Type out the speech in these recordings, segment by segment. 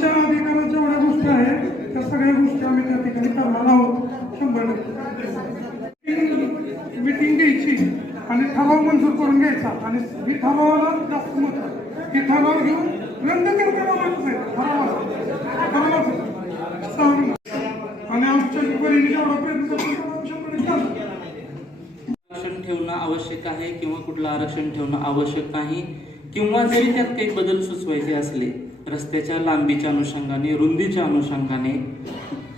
च्या अधिकारात जेवढ्या गोष्टी आहेत त्या सगळ्या गोष्टी आम्ही त्या ठिकाणी करणार आहोत. शंभर टक्के. मिटिंग घ्यायची आणि ठराव मंजूर करून घ्यायचा. आणि ही ठरावाला जास्त मत ही ठराव घेऊन रंग करण्याला आहे. ठरावाचा. ठरावाचा. आणि आमच्या परीने जेवढा प्रयत्न करतो शंभर टक्के आरक्षण ठेवणं आवश्यक आहे किंवा कुठलं आरक्षण ठेवणं आवश्यक नाही. किंवा जरी त्यात काही बदल सुचवायचे असले रस्त्याच्या लांबीच्या अनुषंगाने रुंदीच्या अनुषंगाने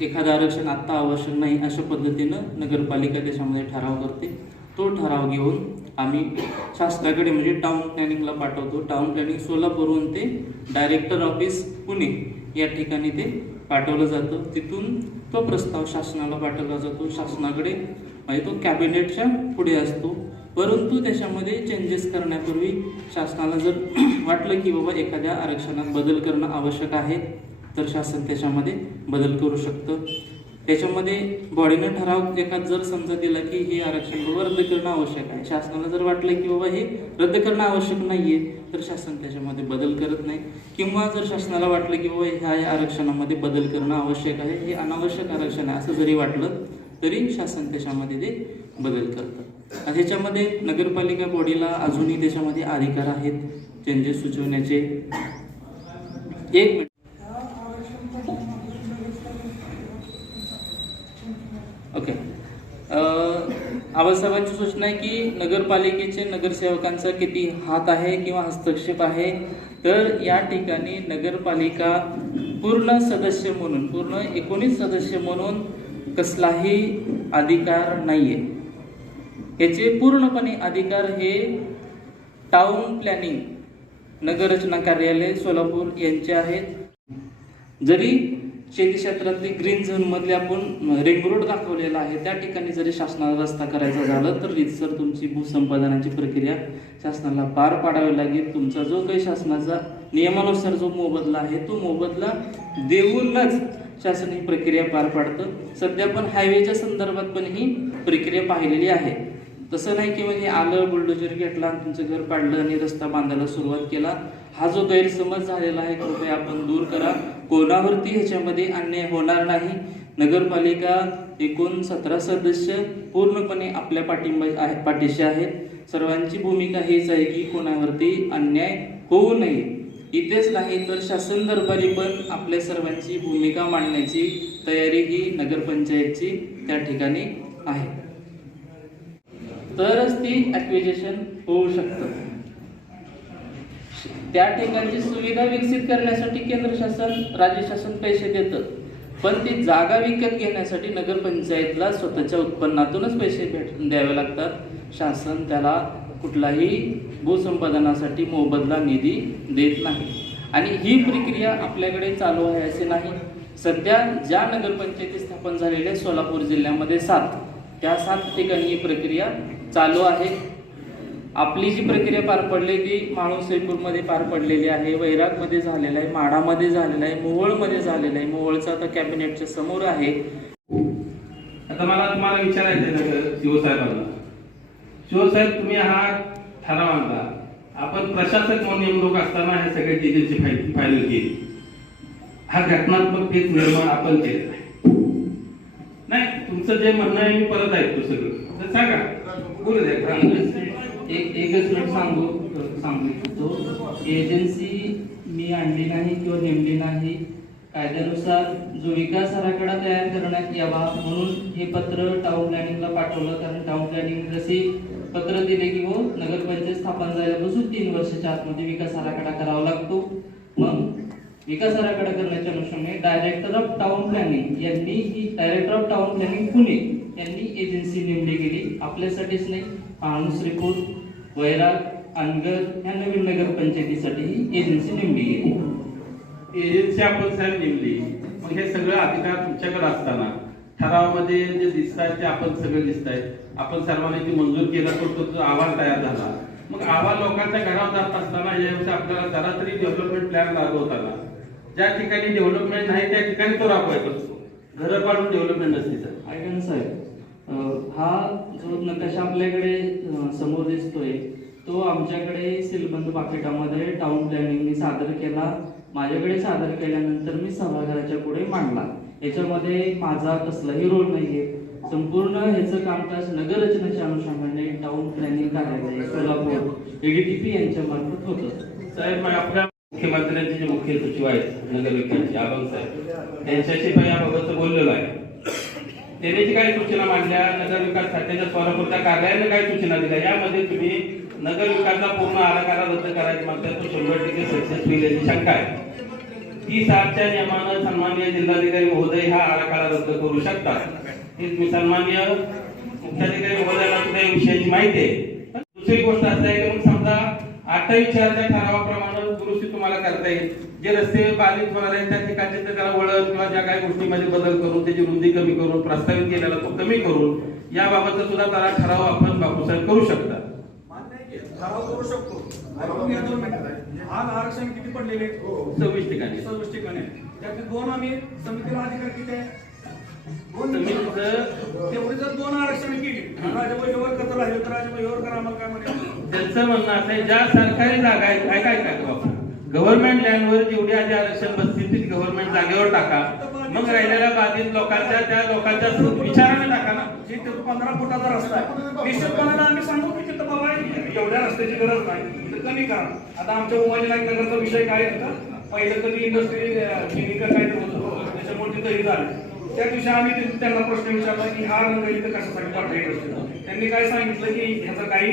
एखादं आरक्षण आत्ता आवश्यक नाही अशा पद्धतीनं नगरपालिका त्याच्यामध्ये ठराव करते. तो ठराव घेऊन आम्ही शासनाकडे म्हणजे टाऊन प्लॅनिंगला पाठवतो. टाऊन प्लॅनिंग सोलापूरहून ते डायरेक्टर ऑफिस पुणे या ठिकाणी ते पाठवलं जातं. तिथून तो प्रस्ताव शासनाला पाठवला जातो. शासनाकडे म्हणजे तो कॅबिनेटच्या पुढे असतो. परंतु त्याच्यामध्ये चेंजेस करण्यापूर्वी शासनाला जर वाटलं की बाबा एखाद्या आरक्षणात बदल करणं आवश्यक आहे तर शासन त्याच्यामध्ये बदल करू शकतं. त्याच्यामध्ये बॉडीनं ठराव एखाद जर समजा दिला की हे आरक्षण बाबा रद्द करणं आवश्यक आहे. शासनाला जर वाटलं की बाबा हे रद्द करणं आवश्यक नाही आहे तर शासन त्याच्यामध्ये बदल करत नाही. किंवा जर शासनाला वाटलं की बाबा ह्या आरक्षणामध्ये बदल करणं आवश्यक आहे हे अनावश्यक आरक्षण आहे असं जरी वाटलं तरी शासन त्याच्यामध्ये ते बदल करतं. ह्याच्यामध्ये नगरपालिका बॉडीला अजूनही त्याच्यामध्ये अधिकार आहेत चेंजेस सुचवण्याचे. एक मिनिट. ओके. आबासाहेबांची सूचना आहे की नगरपालिकेचे नगरसेवकांचा किती हात आहे किंवा हस्तक्षेप आहे तर या ठिकाणी नगरपालिका पूर्ण सदस्य म्हणून पूर्ण एकोणीस सदस्य म्हणून कसलाही अधिकार नाहीये. याचे पूर्णपणे अधिकार हे टाउन प्लॅनिंग नगररचना कार्यालय सोलापूर यांचे आहेत. जरी शेती क्षेत्रातली ग्रीन झोनमधले आपण रिंग रोड दाखवलेला आहे त्या ठिकाणी जरी शासनाला रस्ता करायचा झालं तर रितसर तुमची भूसंपादनाची प्रक्रिया शासनाला पार पाडावी लागेल. तुमचा जो काही शासनाचा नियमानुसार जो मोबदला आहे तो मोबदला देऊनच शासन ही प्रक्रिया पार पाडतं. सध्या पण हायवेच्या संदर्भात पण ही प्रक्रिया पाहिलेली आहे. तसं नाही की म्हणजे आलं बुलडोजर घेतला आणि तुमचं घर पाडलं आणि रस्ता बांधायला सुरुवात केला. हा जो गैरसमज झालेला आहे कृपया आपण दूर करा. कोणावरती ह्याच्यामध्ये अन्याय होणार नाही. नगरपालिका एकूण सतरा सदस्य पूर्णपणे आपल्या पाठिंबा आहे पाठीशी आहेत. सर्वांची भूमिका हीच आहे की कोणावरती अन्याय होऊ नये. इथेच नाही तर शासन दरबारी पण आपल्या सर्वांची भूमिका मांडण्याची तयारी ही नगरपंचायतची त्या ठिकाणी आहे. तरच ती ऍक्विजेशन होऊ शकतं. त्या ठिकाणची सुविधा विकसित करण्यासाठी केंद्र शासन राज्य शासन पैसे देतं. पण ती जागा विकत घेण्यासाठी नगरपंचायतला स्वतःच्या उत्पन्नातूनच पैसे भेट द्यावे लागतात. शासन त्याला कुठलाही भूसंपादनासाठी मोबदला निधी देत नाही. आणि ही प्रक्रिया आपल्याकडे चालू आहे असे नाही. सध्या ज्या नगरपंचायती स्थापन झालेल्या सोलापूर जिल्ह्यामध्ये सात त्या सात ठिकाणी ही प्रक्रिया चालू आहे. आपली जी प्रक्रिया पार पडली ती माणूसपूरमध्ये पार पडलेली आहे. वैरागमध्ये झालेलं आहे माढामध्ये झालेलं आहे मोहोळमध्ये झालेलं आहे. मोहोळचं आता कॅबिनेटच्या समोर आहे. आता मला तुम्हाला विचारायचं आहे शिवसाहेबांना. शिवसाहेब तुम्ही हा ठराव आणला. आपण प्रशासक म्हणून नेमणूक असताना हे सगळे डिटेलची फायनल केली हा घटनात्मक पीक निर्माण आपण केलेला आहे. नाही तुमचं जे म्हणणं आहे मी परत ऐकतो सगळं. तर सांगा. गुरुदेव एक एकच मिनिट सांगू सांगू इच्छितो. एजन्सी मी आणली नाही किंवा नेमली नाही कायद्यानुसार जो विकास आराखडा तयार करण्यात यावा म्हणून हे पत्र टाऊन प्लॅनिंगला पाठवलं. कारण टाउन प्लॅनिंग जसे पत्र दिले की हो नगरपंचायत स्थापन झाल्यापासून तीन वर्षाच्या आतमध्ये विकास आराखडा करावा लागतो. मग विकास आराखडा करण्याच्या अनुषंगाने डायरेक्टर ऑफ टाऊन प्लॅनिंग यांनी ही director of town planning Pune यांनी एजन्सी नेमली गेली. आपल्यासाठीच नाही पाहणू श्रीपूर वैराग अनगर या नवीन नगरपंचायतीसाठी ही एजन्सी नेमली गेली एजन्सी आपण साहेब नेमली. मग हे सगळं अधिकार तुमच्याकडे असताना ठरावामध्ये जे दिसत आहे ते आपण सगळं दिसत आहे आपण सर्वांनी ते मंजूर केला तर तो अहवाल तयार झाला. मग अहवाल लोकांच्या घरावर जात असताना याविषयी आपल्याला जरा तरी डेव्हलपमेंट प्लॅन राबवताना ज्या ठिकाणी डेव्हलपमेंट नाही त्या ठिकाणी तो राबवायचा. असतो घरं पाडून डेव्हलपमेंट नसते सर. ऐका ना साहेब हा जो नकाशा आपल्याकडे समोर दिसतोय तो आमच्याकडे सिलबंद पाकिटामध्ये टाउन प्लॅनिंगनी सादर केला. माझ्याकडे सादर केल्यानंतर मी सभागृहाच्या पुढे मांडला. याच्यामध्ये माझा कसलाही रोल नाहीये. संपूर्ण ह्याचं कामकाज नगररचनेच्या अनुषंगाने टाउन प्लॅनिंग कार्यालय सोलापूर एडीटीपी यांच्या मार्फत होत. साहेब आपल्या मुख्यमंत्र्यांचे जे मुख्य सचिव आहेत नगरविकासचे आबंग साहेब. त्यांच्याशी पण याबाबत बोललेलो आहे. सेनेची काही सूचना मांडल्या? नगर विकास खात्याच्या स्वरपूरच्या कार्यालयाने काही सूचना दिल्या? यामध्ये तुम्ही नगर विकासचा पूर्ण आराखडा रद्द करायचा म्हणतात तो शंभर टक्के सक्सेस होईल याची शंका आहे. ती सातच्या नियमानं सन्माननीय जिल्हाधिकारी महोदय हा आराखडा रद्द करू शकतात. तेच मी सन्माननीय मुख्याधिकारी महोदयाला सुद्धा या विषयाची माहिती आहे. दुसरी गोष्ट असं आहे की मग समजा अठ्ठावीस चारच्या ठरावाप्रमाणे दुरुस्ती तुम्हाला करता येईल. जे रस्ते बाधित होणार आहेत त्या ठिकाणचे तर त्याला वळण किंवा ज्या काही गोष्टीमध्ये बदल करून त्याची रुंदी कमी करून प्रस्तावित केलेला तो कमी करून याबाबत सुद्धा त्याला ठराव आपण बापूसाहेब करू शकता. ठराव करू शकतो. आज आरक्षण किती पडलेले सव्वीस ठिकाणी. सव्वीस ठिकाणी त्यातले दोन आम्ही समितीला अधिकार किती आहे? दोन समितीचं तेवढी जर दोन आरक्षण केली राहिलं तर आम्हाला काय त्यांचं म्हणणं असं ज्या सरकारी जागा आहेत काय काय काय बाबा गव्हर्नमेंट लँडवर जेवढे आधी आरक्षण बसतील गव्हर्नमेंट जागेवर टाका. मग राहिलेल्या बाधित लोकांच्या त्या लोकांच्या विचाराने टाका ना. जे पंधरा फुटाचा रस्ता आहे. निश्चितपणाने आम्ही सांगू की तिथं बाबा एवढ्या रस्त्याची गरज नाही. तर कमी करा. आता आमच्या उमाजी नाईक नगरचा विषय काय होता? पहिलं कधी इंडस्ट्री क्लिनिक काय ते होतं? त्याच्यामुळे तिथं हे झालं. त्या दिवशी आम्ही त्यांना प्रश्न विचारला की हा रंग इथं कशासाठी पाठवा त्यांनी काय सांगितलं की ह्याचा काही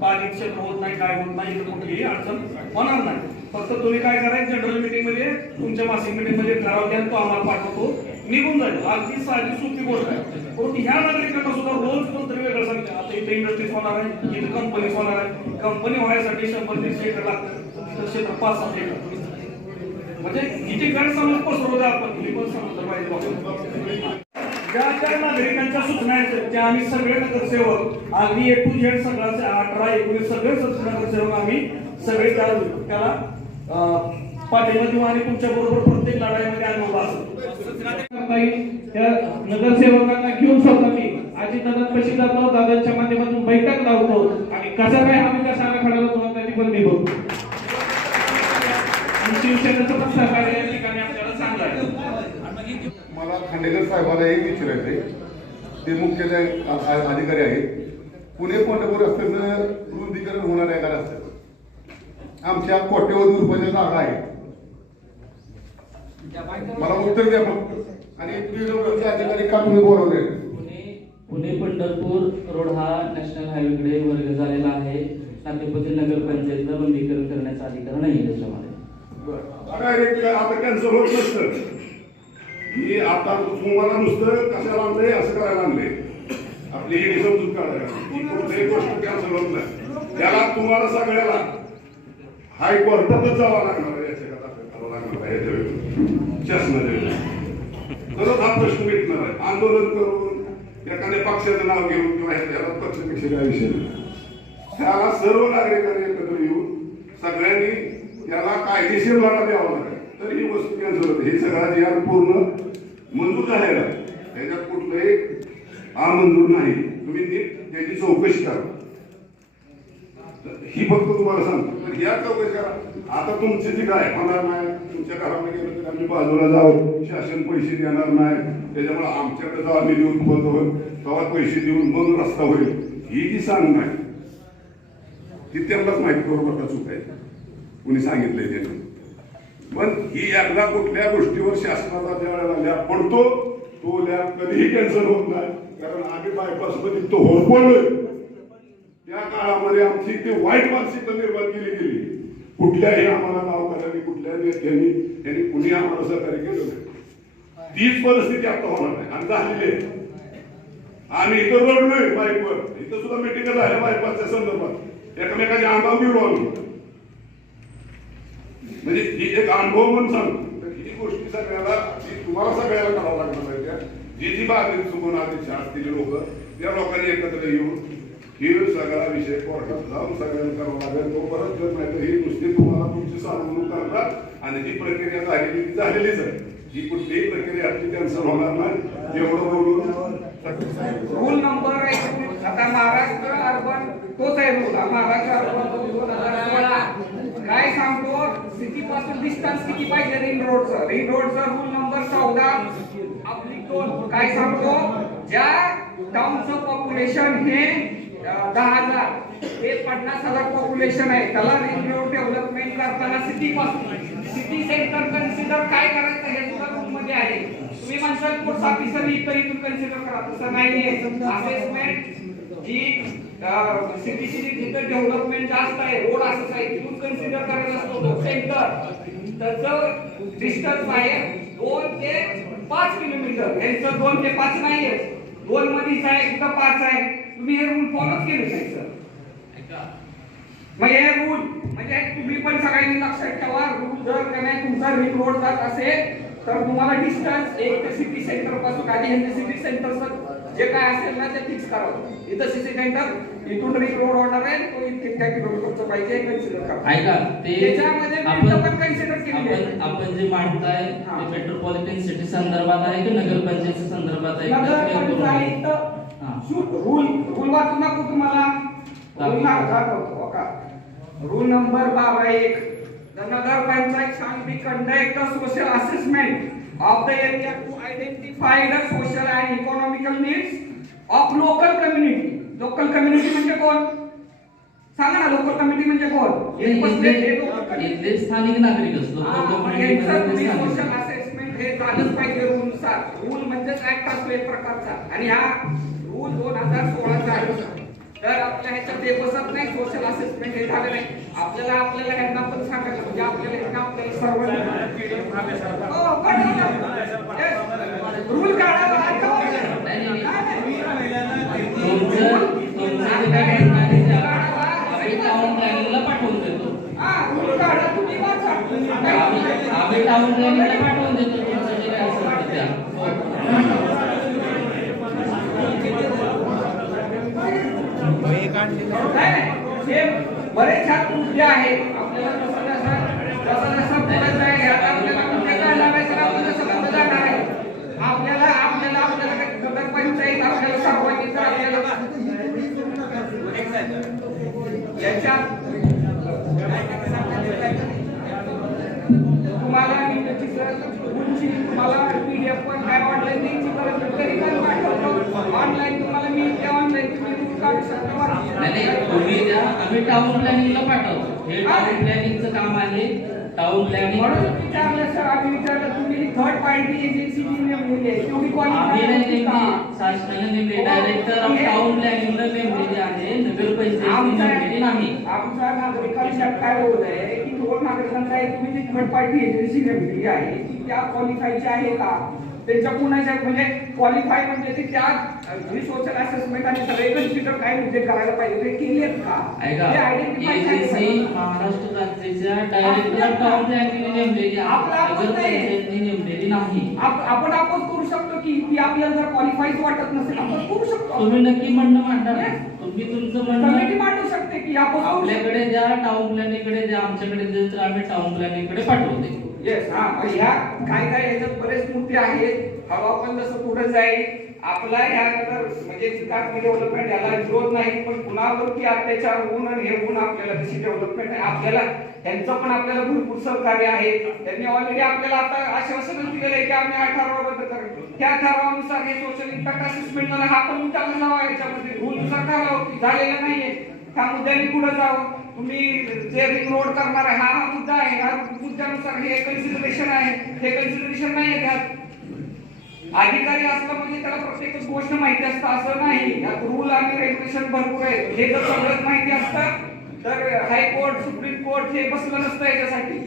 बाधित क्षेत्र होत नाही काय होत नाही इथं कुठलीही अडचण होणार नाही. फक्त तुम्ही काय करायचं जनरल मीटिंगमध्ये तुमच्या मासिक मीटिंगमध्ये ठराव द्या तो आम्हाला पाठवतो निघून जाईल. अगदी साधी सोपी गोष्ट आहे. परंतु ह्या नागरिकांना सुद्धा रोज कोणतरी वेगळं सांगते आता इथे इंडस्ट्रीज होणार आहे इथे कंपनीज होणार आहे. कंपनी व्हायसाठी शंभर दीडशे एकर लागतं. तिथं क्षेत्र पाच सात एकर. म्हणजे किती गैरसमज पसरवतो आपण तुम्ही पण समजलं पाहिजे ज्या ज्या नागरिकांच्या सूचना आहेत त्या आम्ही सगळे नगरसेवक अगदी ए टू झेड सगळ्या अठरा एकोणीस सगळे नगरसेवक आम्ही सगळे त्या त्याला अं, पाठिंबा देऊ आणि तुमच्या बरोबर प्रत्येक लढाईमध्ये अनुभव असेल करता येईल त्या नगरसेवकांना घेऊन स्वतः मी आजी दादांपाशी जातो दादांच्या माध्यमातून बैठक लावतो. आणि कसा काय हा विकास आराखडा होतो त्याची पण मी बघतो. शिवसेनेचं पण सहकार्य या ठिकाणी आपल्याला चांगलं आहे मला खांडेकर साहेबाला एक विचारायचंय. ते मुख्य अधिकारी आहेत. पुणे पंढरपूर रस्त्याचं रुंदीकरण होणार आहे का रस्त्याचं? आमच्या कोट्यवधी रुपयाच्या जागा आहेत. मला उत्तर द्या फक्त आणि अधिकारी का तुम्ही बोलवले? पुणे पुणे पंढरपूर रोड हा नॅशनल हायवेकडे वर्ग झालेला आहे. नातेपती नगरपंचायतला बंदीकरण करण्याचा अधिकार नाही त्याच्यामध्ये. डायरेक्ट आता कॅन्सल होत नसतं. आता तुम्हाला नुसतं कशाला आणलंय असं करायला आणलंय. आपली ही समजूत काढायला. की गोष्ट कॅन्सल होत नाही. त्याला तुम्हाला सगळ्याला हायकोर्टातच जावं लागणार याच्या करावं लागणार शासनाच्या तरच हा प्रश्न मिटणार आहे. आंदोलन करून एखाद्या पक्षाचं नाव घेऊन किंवा ह्याला पक्षपेक्षा काय विषय नाही. त्याला सर्व नागरिकांनी एकत्र येऊन सगळ्यांनी त्याला कायदेशीर लढा द्यावा लागेल. तर ही वस्तू कॅन्सल होते. हे सगळा यात पूर्ण मंजूर झालेला. त्याच्यात कुठलंही अमंजूर नाही. तुम्ही नीट त्याची चौकशी करा. ही फक्त तुम्हाला सांगतो. तर या चौकशी करा. आता तुमची जी काय होणार नाही तुमच्या घरामध्ये गेलं तर आम्ही बाजूला जाऊ. शासन पैसे देणार नाही. त्याच्यामुळे आमच्याकडे जेव्हा आम्ही देऊन बोलतो तेव्हा पैसे देऊन मग रस्ता होईल. ही जी सांग नाही ती त्यांनाच माहिती बरोबर का चूक आहे? कुणी सांगितलंय त्यांनी पण ही एकदा कुठल्या गोष्टीवर शासनाचा ज्या वेळेला लॅब पडतो तो लॅब कधीही कॅन्सल होत नाही. कारण आम्ही बायपासमध्ये तो होरपळलोय त्या काळामध्ये आमची ते वाईट मानसिकता निर्माण केली गेली. कुठल्याही आम्हाला गावकऱ्यांनी कुठल्या नेत्यांनी यांनी कुणी आम्हाला सहकार्य केलं नाही. तीच परिस्थिती आता होणार नाही आणि झालेली आहे. आम्ही इथं रडलोय बाईकवर. इथं सुद्धा मिटिंग झाल्या बायपासच्या संदर्भात. एकमेकाच्या अंगावर गेलो आम्ही म्हणजे ही एक अनुभव म्हणून सांगतो. तर ही गोष्टी सगळ्याला जी तुम्हाला सगळ्याला करावं लागणार पाहिजे जी जी बाधित चुकून आधी असतील लोक त्या लोकांनी एकत्र येऊन ही सगळा विषय कोर्टात जाऊन सगळ्यांना करावं लागेल. तो परत जर नाही तर ही गोष्टी तुम्हाला तुमची सार्वजनिक करतात आणि जी प्रक्रिया झालेली ती झालेलीच आहे. ही कुठलीही प्रक्रिया आपली कॅन्सल होणार नाही. एवढं बोलून रूल नंबर आता महाराष्ट्र अर्बन तोच आहे रूल महाराष्ट्र अर्बन दोन हजार सोळा काय सांगतो सिटी पासून डिस्टन्स किती पाहिजे रिंग रोडचं रिंग रोडचं रूल नंबर चौदा. आपली दोन काय सांगतो? ज्या टाउनचं पॉप्युलेशन हे दहा हजार हे पन्नास हजार पॉप्युलेशन आहे. त्याला रिंग रोड डेव्हलपमेंट करताना सिटी पासून. सिटी सेंटर कन्सिडर काय करायचं हे सुद्धा रूल मध्ये आहे. तुम्ही म्हणसाल पोस्ट ऑफिसर इथं इथून कन्सिडर करा. तसं नाही असेसमेंट जी सिटीची जिथं डेव्हलपमेंट जास्त आहे. रोड असं आहे तिथून कन्सिडर करायचा असतो तो सेंटर त्याचं डिस्टन्स आहे दोन ते पाच किलोमीटर यांचं दोन ते पाच नाहीये दोन मध्येच आहे कुठं पाच आहे. तुम्ही हे रूल फॉलो केले नाही सर मग हे रूल म्हणजे तुम्ही पण सगळ्यांनी लक्षात ठेवा रूल जर का नाही तुमचा रिंग रोड जात असेल तर तुम्हाला डिस्टन्स एक ते सिटी सेंटरपासून आधी सिटी सेंटरचं जे काय असेल ना ते फिक्स करावं. इथं सिटी सेंटर इथून रिंग रोड होणार आहे तो इतके त्या किलोमीटरचं पाहिजे कन्सिडर करा. ऐका ते त्याच्यामध्ये आपण पण कन्सिडर केली आपण आपण जे मांडताय. ते मेट्रोपॉलिटन सिटी संदर्भात आहे की नगरपंचायत संदर्भात आहे. नगरपंचायत. रूल रूल वाचू नको तुम्हाला. रूल ना दाखवतो का? रूल नंबर बारा एक. The Nagar Panchayat shall be of the area to identify the social and economical needs of local community. Local community म्हणजे कोण? सांगा ना लोकल कमिटी म्हणजे कोण? हे हे local community. इथले स्थानिक नागरिक असतो हा, सोशल असेसमेंट हे झालंच पाहिजे रूलनुसार रूल म्हणजेच ऍक्ट असतो एक प्रकारचा आणि हा रूल दोन हजार सोळाचा आहे तर आपल्या ह्याच्यात ते बसत नाही सोशल असेसमेंट हे झालं नाही. आपल्याला आपल्याला ह्यांना पण सांगायचं म्हणजे आपल्याला ह्यांना आपल्याला सर्व रूल पाठवून देतो. हा, रूल काढा. तुम्ही वाचा. आम्ही आम्ही टाउन प्लॅनिंगला पाठवून देतो तुमचं जे काय असेल ते द्या नाही, नाही. हे बरेच छान मुद्दे आहेत. आपल्याला जसं जसं जसं जसं ह्यात आपल्याला मुद्दे आपण पुढे जाणार आहे. आपल्याला आपल्याला आपल्याला काही आपल्याला आपल्याला याच्यात तुम्हाला मी तुम्हाला पीडीएफ पण काय ऑनलाईन द्यायची गरज तरी पण पाठवतो. ऑनलाईन तुम्हाला मी ते ऑनलाईन तुम्ही नाही द्या आम्ही टाउन प्लॅनिंगला पाठवतो. हे टाउन प्लॅनिंगचं काम आहे. टाउन प्लॅनिंग म्हणून विचारलं सर आम्ही विचारलं तुम्ही थर्ड पार्टी एजन्सी नेमलेली आहे तेवढी आम्ही नाही नेमली. शासनाने नेमले. डायरेक्टर टाउन प्लॅनिंगला नेमलेली आहे. नगरपंचायतीने नेमलेली नाही. आमचा नागरिकांच्या काय रोल आहे की दोन नागरिकांचा एक तुम्ही जी थर्ड पार्टी एजन्सी नेमलेली आहे ती त्या क्वालिफायची आहे का? त्यांच्या कुणाच्या म्हणजे क्वालिफाय म्हणजे ते त्या सोशल असेसमेंट आणि सगळे कन्सिडर काय म्हणजे करायला पाहिजे. ते केले का. महाराष्ट्र राज्याच्या डायरेक्टर नेमलेली नाही. आपण आपण करू शकतो की ती आपल्याला जर क्वालिफाईड वाटत नसेल आपण करू शकतो. तुम्ही नक्की म्हणणं मांडा तुम्ही तुमचं कमिटी म्हणणं मांडू शकते की आपण आपल्याकडे द्या टाउन प्लॅनिंगकडे द्या आमच्याकडे द्या तर आम्ही टाउन प्लॅनिंगकडे पाठवते. येस हा मग ह्या काय काय याच्यात बरेच मुद्दे आहेत. हवा पण जसं पुढे जाईल. आपला ह्या तर म्हणजे विकास डेव्हलपमेंट याला विरोध नाही पण कुणावरती अत्याचार होऊन आणि हे होऊन आपल्याला तशी डेव्हलपमेंट आपल्याला त्यांचं पण आपल्याला भरपूर सहकार्य आहे. त्यांनी ऑलरेडी आपल्याला आता आश्वासन दिलेलं आहे की आम्ही हा त्या ठरावानुसार हे सोशल इम्पॅक्ट असेसमेंट हा पण मुद्दा लावा याच्यामध्ये. रूलनुसार ठराव झालेला नाहीये. त्या मुद्द्याने पुढे जावं. तुम्ही जे रिंग रोड करणार आहे हा हा मुद्दा आहे. ह्या मुद्द्यानुसार हे कन्सिडरेशन आहे. हे कन्सिडरेशन नाही आहे त्यात. अधिकारी असला म्हणजे त्याला प्रत्येक गोष्ट माहिती असतं. असं नाही. रूल आणि रेग्युलेशन भरपूर आहे हे जर सगळंच माहिती असतं तर हायकोर्ट सुप्रीम कोर्ट हे बसलं नसतं याच्यासाठी.